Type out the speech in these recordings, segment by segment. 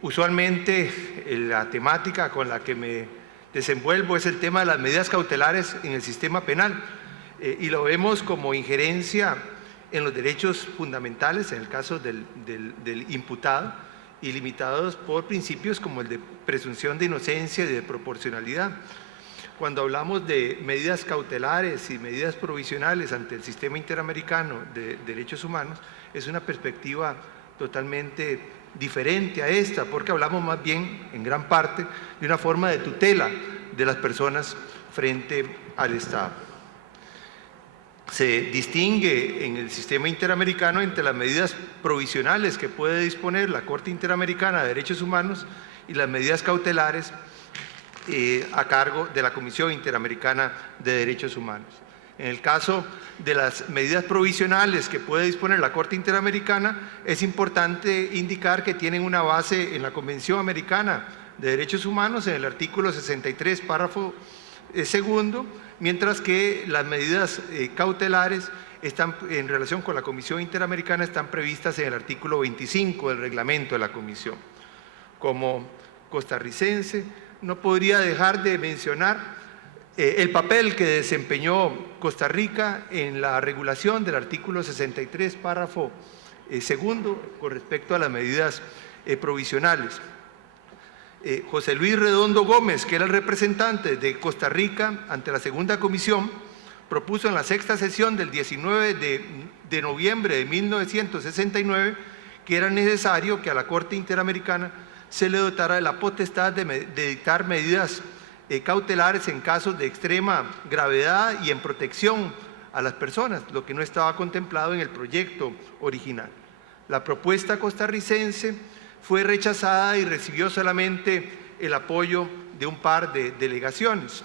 Usualmente la temática con la que me desenvuelvo es el tema de las medidas cautelares en el sistema penal y lo vemos como injerencia en los derechos fundamentales, en el caso del imputado, y limitados por principios como el de presunción de inocencia y de proporcionalidad. Cuando hablamos de medidas cautelares y medidas provisionales ante el sistema interamericano de derechos humanos, es una perspectiva totalmente diferente a esta, porque hablamos más bien, en gran parte, de una forma de tutela de las personas frente al Estado. Se distingue en el sistema interamericano entre las medidas provisionales que puede disponer la Corte Interamericana de Derechos Humanos y las medidas cautelares a cargo de la Comisión Interamericana de Derechos Humanos. En el caso de las medidas provisionales que puede disponer la Corte Interamericana, es importante indicar que tienen una base en la Convención Americana de Derechos Humanos, en el artículo 63, párrafo segundo, mientras que las medidas cautelares están, en relación con la Comisión Interamericana, están previstas en el artículo 25 del reglamento de la Comisión. Como costarricense, no podría dejar de mencionar el papel que desempeñó Costa Rica en la regulación del artículo 63, párrafo segundo, con respecto a las medidas provisionales. José Luis Redondo Gómez, que era el representante de Costa Rica ante la segunda comisión, propuso en la sexta sesión del 19 de noviembre de 1969 que era necesario que a la Corte Interamericana se le dotara de la potestad de dictar medidas cautelares en casos de extrema gravedad y en protección a las personas, lo que no estaba contemplado en el proyecto original. La propuesta costarricense fue rechazada y recibió solamente el apoyo de un par de delegaciones.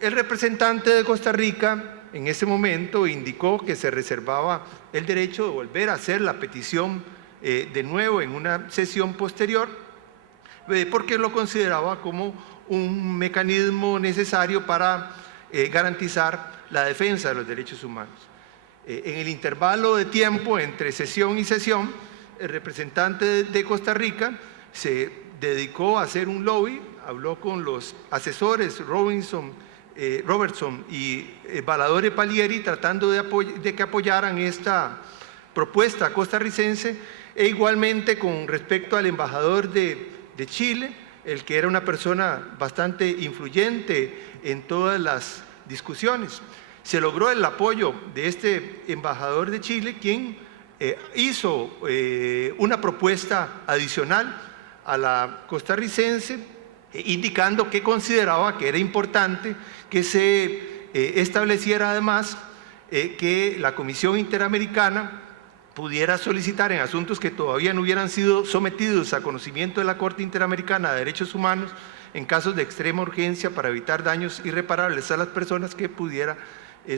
El representante de Costa Rica en ese momento indicó que se reservaba el derecho de volver a hacer la petición de nuevo en una sesión posterior, porque lo consideraba como un mecanismo necesario para garantizar la defensa de los derechos humanos. En el intervalo de tiempo entre sesión y sesión, el representante de Costa Rica se dedicó a hacer un lobby, habló con los asesores Robertson y Baladore Palieri, tratando de que apoyaran esta propuesta costarricense, e igualmente con respecto al embajador de Chile, el que era una persona bastante influyente en todas las discusiones. Se logró el apoyo de este embajador de Chile, quien hizo una propuesta adicional a la costarricense, indicando que consideraba que era importante que se estableciera además que la Comisión Interamericana pudiera solicitar en asuntos que todavía no hubieran sido sometidos a conocimiento de la Corte Interamericana de Derechos Humanos, en casos de extrema urgencia para evitar daños irreparables a las personas, que pudiera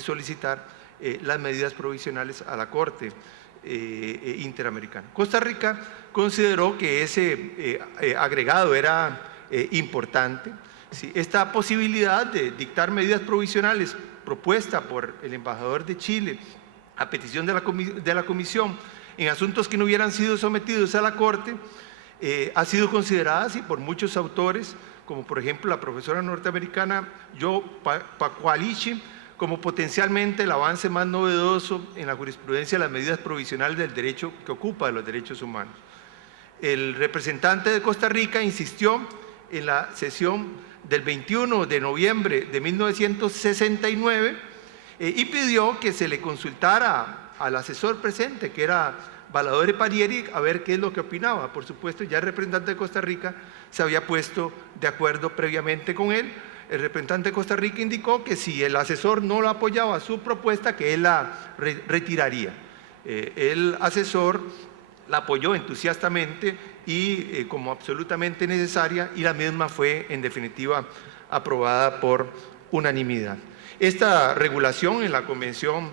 solicitar las medidas provisionales a la Corte Interamericana. Costa Rica consideró que ese agregado era importante. Sí, esta posibilidad de dictar medidas provisionales propuesta por el embajador de Chile a petición de la Comisión en asuntos que no hubieran sido sometidos a la Corte, ha sido considerada así por muchos autores, como por ejemplo la profesora norteamericana Jo Pacualichi, como potencialmente el avance más novedoso en la jurisprudencia de las medidas provisionales del derecho que ocupa de los derechos humanos. El representante de Costa Rica insistió en la sesión del 21 de noviembre de 1969 y pidió que se le consultara al asesor presente, que era Baladore Palieri, a ver qué es lo que opinaba. Por supuesto, ya el representante de Costa Rica se había puesto de acuerdo previamente con él. El representante de Costa Rica indicó que si el asesor no lo apoyaba su propuesta, que él la retiraría. El asesor la apoyó entusiastamente y como absolutamente necesaria, y la misma fue en definitiva aprobada por unanimidad. Esta regulación en la Convención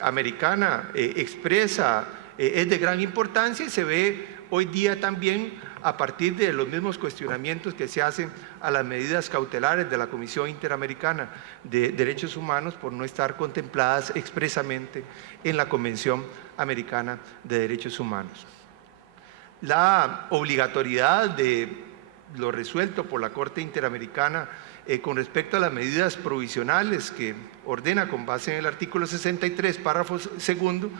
Americana expresa es de gran importancia y se ve hoy día también a partir de los mismos cuestionamientos que se hacen a las medidas cautelares de la Comisión Interamericana de Derechos Humanos por no estar contempladas expresamente en la Convención Americana de Derechos Humanos. la obligatoriedad de lo resuelto por la Corte Interamericana con respecto a las medidas provisionales que ordena con base en el artículo 63, párrafo segundo,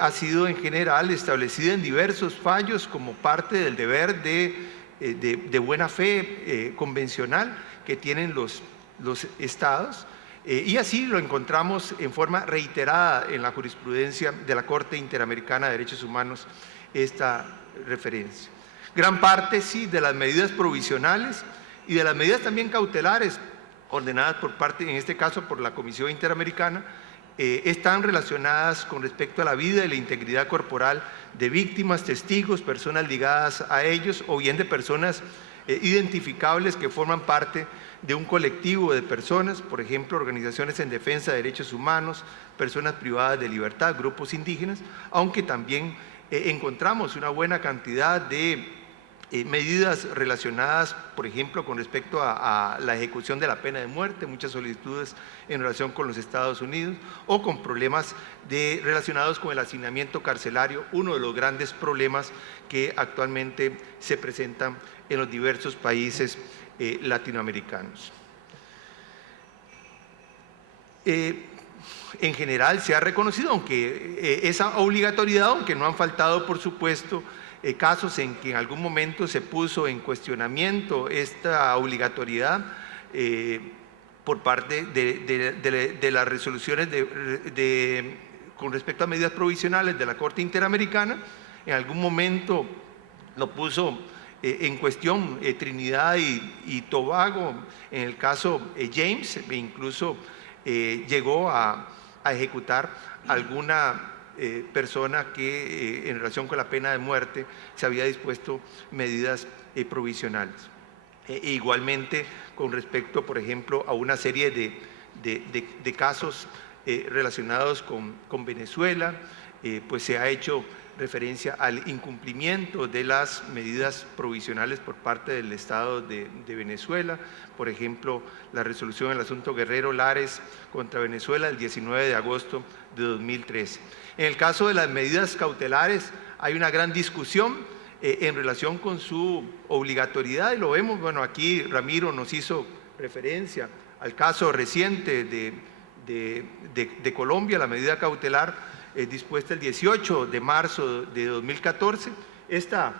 ha sido en general establecida en diversos fallos como parte del deber de buena fe convencional que tienen los estados, y así lo encontramos en forma reiterada en la jurisprudencia de la Corte Interamericana de Derechos Humanos, esta referencia. Gran parte, sí, de las medidas provisionales y de las medidas también cautelares ordenadas por parte, en este caso por la Comisión Interamericana, están relacionadas con respecto a la vida y la integridad corporal de víctimas, testigos, personas ligadas a ellos o bien de personas identificables que forman parte de un colectivo de personas, por ejemplo, organizaciones en defensa de derechos humanos, personas privadas de libertad, grupos indígenas, aunque también encontramos una buena cantidad de medidas relacionadas, por ejemplo, con respecto a la ejecución de la pena de muerte, muchas solicitudes en relación con los Estados Unidos, o con problemas relacionados con el hacinamiento carcelario, uno de los grandes problemas que actualmente se presentan en los diversos países latinoamericanos. En general se ha reconocido, aunque esa obligatoriedad, aunque no han faltado, por supuesto, casos en que en algún momento se puso en cuestionamiento esta obligatoriedad por parte de las resoluciones con respecto a medidas provisionales de la Corte Interamericana. En algún momento lo puso en cuestión Trinidad y Tobago, en el caso James, e incluso llegó a ejecutar alguna persona que en relación con la pena de muerte se había dispuesto medidas provisionales. Igualmente con respecto, por ejemplo, a una serie de casos relacionados con Venezuela, pues se ha hecho referencia al incumplimiento de las medidas provisionales por parte del Estado de Venezuela, por ejemplo, la resolución del asunto Guerrero Lares contra Venezuela el 19 de agosto de 2013. En el caso de las medidas cautelares hay una gran discusión en relación con su obligatoriedad, y lo vemos, bueno, aquí Ramiro nos hizo referencia al caso reciente de Colombia, la medida cautelar dispuesta el 18 de marzo de 2014. Esta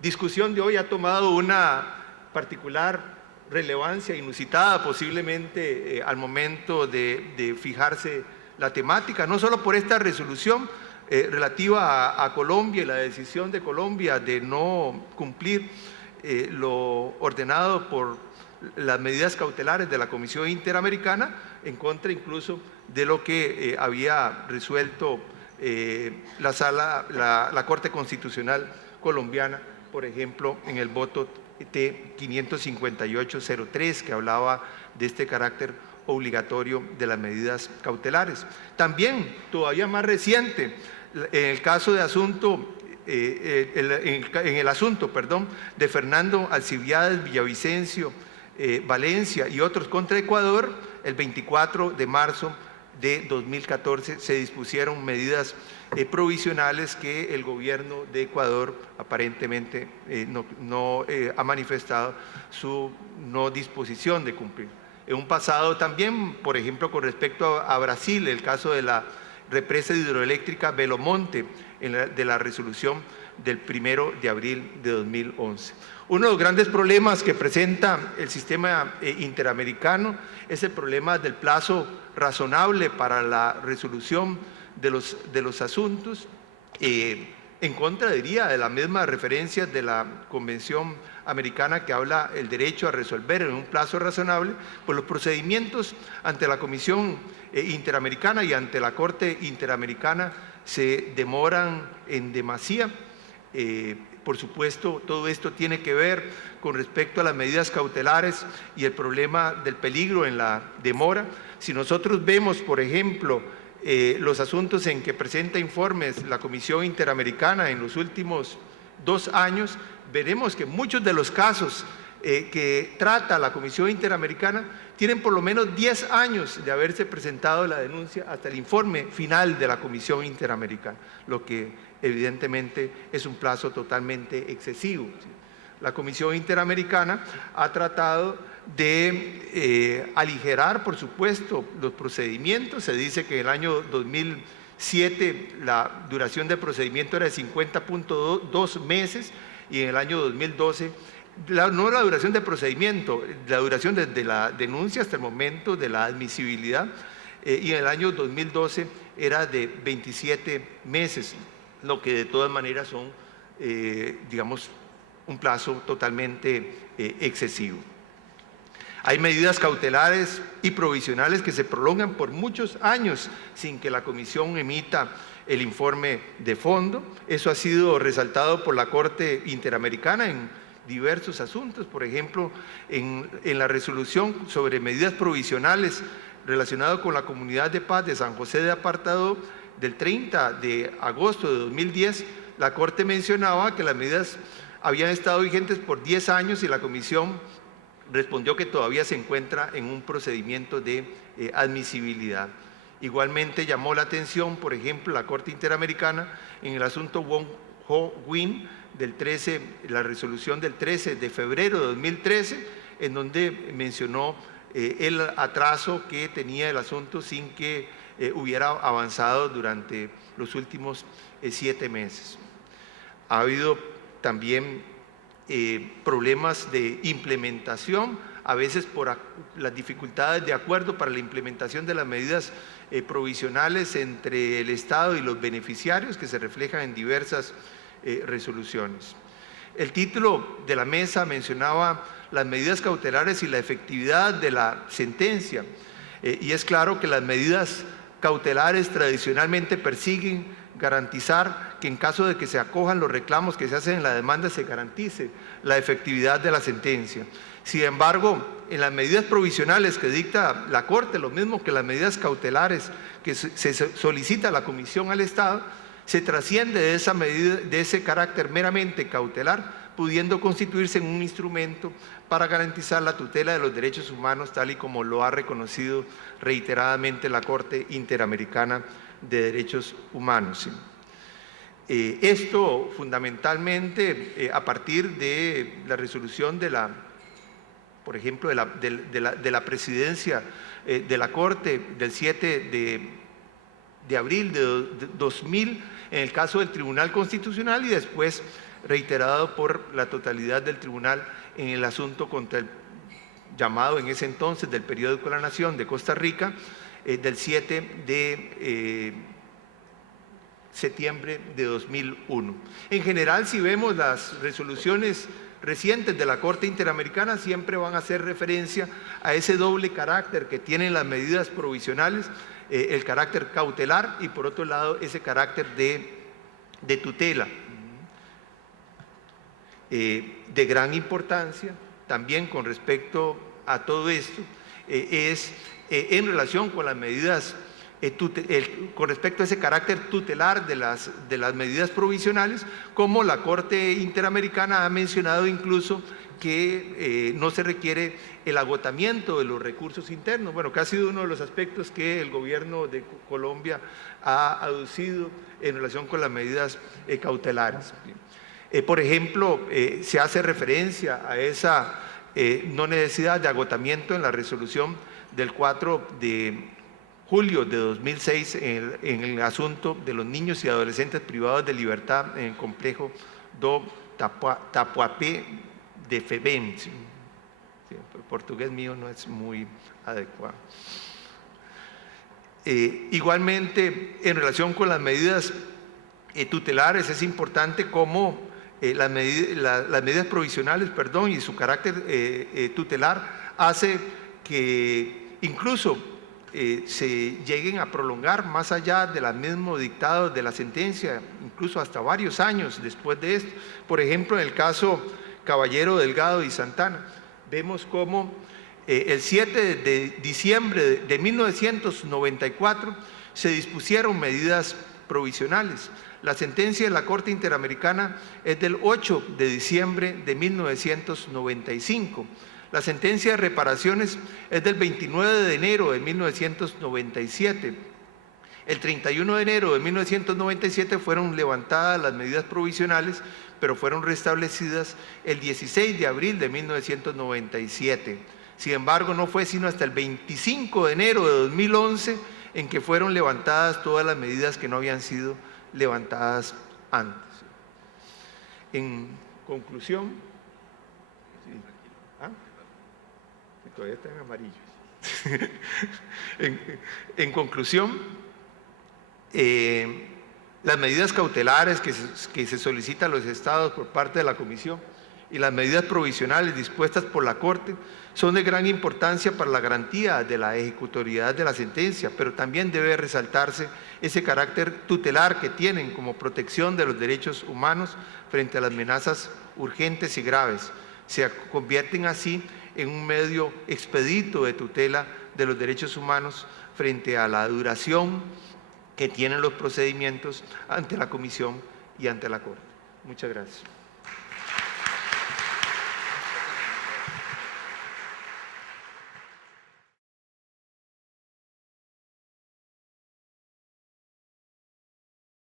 discusión de hoy ha tomado una particular relevancia inusitada posiblemente al momento de fijarse la temática, no solo por esta resolución relativa a Colombia y la decisión de Colombia de no cumplir lo ordenado por las medidas cautelares de la Comisión Interamericana, en contra incluso de lo que había resuelto la Corte Constitucional colombiana, por ejemplo, en el voto T-55803, que hablaba de este carácter obligatorio de las medidas cautelares. También, todavía más reciente, en el caso de asunto, en el asunto de Fernando Alcibiades Villavicencio, Valencia y otros contra Ecuador, el 24 de marzo de 2014 se dispusieron medidas provisionales que el gobierno de Ecuador aparentemente no ha manifestado su no disposición de cumplir. En un pasado también, por ejemplo, con respecto a Brasil, el caso de la represa hidroeléctrica Belomonte, de la resolución del 1 de abril de 2011. Uno de los grandes problemas que presenta el sistema interamericano es el problema del plazo razonable para la resolución de los asuntos, en contra, diría, de la misma referencia de la Convención Americana que habla el derecho a resolver en un plazo razonable, pues los procedimientos ante la Comisión Interamericana y ante la Corte Interamericana se demoran en demasía. Por supuesto, todo esto tiene que ver con respecto a las medidas cautelares y el problema del peligro en la demora. Si nosotros vemos, por ejemplo, los asuntos en que presenta informes la Comisión Interamericana en los últimos 2 años, veremos que muchos de los casos que trata la Comisión Interamericana tienen por lo menos 10 años de haberse presentado la denuncia hasta el informe final de la Comisión Interamericana, lo que evidentemente es un plazo totalmente excesivo. La Comisión Interamericana ha tratado de aligerar, por supuesto, los procedimientos. Se dice que en el año 2007 la duración de procedimiento era de 50.2 meses y en el año 2012, no la duración de procedimiento, la duración desde la denuncia hasta el momento de la admisibilidad, y en el año 2012 era de 27 meses, lo que de todas maneras son, digamos, un plazo totalmente excesivo. Hay medidas cautelares y provisionales que se prolongan por muchos años sin que la Comisión emita el informe de fondo. Eso ha sido resaltado por la Corte Interamericana en diversos asuntos, por ejemplo, en la resolución sobre medidas provisionales relacionadas con la Comunidad de Paz de San José de Apartadó del 30 de agosto de 2010, la Corte mencionaba que las medidas habían estado vigentes por 10 años y la Comisión respondió que todavía se encuentra en un procedimiento de admisibilidad. Igualmente llamó la atención, por ejemplo, la Corte Interamericana en el asunto Wong Ho Win, la resolución del 13 de febrero de 2013, en donde mencionó el atraso que tenía el asunto sin que hubiera avanzado durante los últimos 7 meses. Ha habido también problemas de implementación, a veces por las dificultades de acuerdo para la implementación de las medidas provisionales entre el Estado y los beneficiarios, que se reflejan en diversas resoluciones. El título de la mesa mencionaba las medidas cautelares y la efectividad de la sentencia, y es claro que las medidas cautelares tradicionalmente persiguen garantizar que en caso de que se acojan los reclamos que se hacen en la demanda se garantice la efectividad de la sentencia. Sin embargo, en las medidas provisionales que dicta la Corte, lo mismo que las medidas cautelares que se solicita a la Comisión al Estado, se trasciende de esa medida, de ese carácter meramente cautelar, pudiendo constituirse en un instrumento para garantizar la tutela de los derechos humanos, tal y como lo ha reconocido reiteradamente la Corte Interamericana de Derechos Humanos. Esto fundamentalmente a partir de la resolución por ejemplo, de la presidencia de la Corte del 7 de abril de 2000, en el caso del Tribunal Constitucional, y después reiterado por la totalidad del Tribunal en el asunto contra el llamado en ese entonces del Periódico La Nación de Costa Rica, del 7 de septiembre de 2001. En general, si vemos las resoluciones recientes de la Corte Interamericana, siempre van a hacer referencia a ese doble carácter que tienen las medidas provisionales, el carácter cautelar y por otro lado ese carácter de tutela. De gran importancia también con respecto a todo esto es en relación con las medidas, con respecto a ese carácter tutelar de las medidas provisionales, como la Corte Interamericana ha mencionado incluso que no se requiere el agotamiento de los recursos internos, bueno, que ha sido uno de los aspectos que el gobierno de Colombia ha aducido en relación con las medidas cautelares. Por ejemplo, se hace referencia a esa no necesidad de agotamiento en la resolución del 4 de julio de 2006 en el asunto de los niños y adolescentes privados de libertad en el complejo do Tapuapé de Febem. ¿Sí? El portugués mío no es muy adecuado. Igualmente, en relación con las medidas tutelares, es importante cómo las medidas provisionales, y su carácter tutelar hace que incluso se lleguen a prolongar más allá del mismo dictado de la sentencia, incluso hasta varios años después de esto. Por ejemplo, en el caso Caballero, Delgado y Santana, vemos cómo el 7 de diciembre de 1994 se dispusieron medidas provisionales. La sentencia de la Corte Interamericana es del 8 de diciembre de 1995. La sentencia de reparaciones es del 29 de enero de 1997. El 31 de enero de 1997 fueron levantadas las medidas provisionales, pero fueron restablecidas el 16 de abril de 1997. Sin embargo, no fue sino hasta el 25 de enero de 2011 en que fueron levantadas todas las medidas que no habían sido levantadas antes. En conclusión, todavía está en amarillo. En conclusión, las medidas cautelares que se solicitan a los estados por parte de la Comisión y las medidas provisionales dispuestas por la Corte son de gran importancia para la garantía de la ejecutoriedad de la sentencia, pero también debe resaltarse ese carácter tutelar que tienen como protección de los derechos humanos frente a las amenazas urgentes y graves. Se convierten así en un medio expedito de tutela de los derechos humanos frente a la duración que tienen los procedimientos ante la Comisión y ante la Corte. Muchas gracias.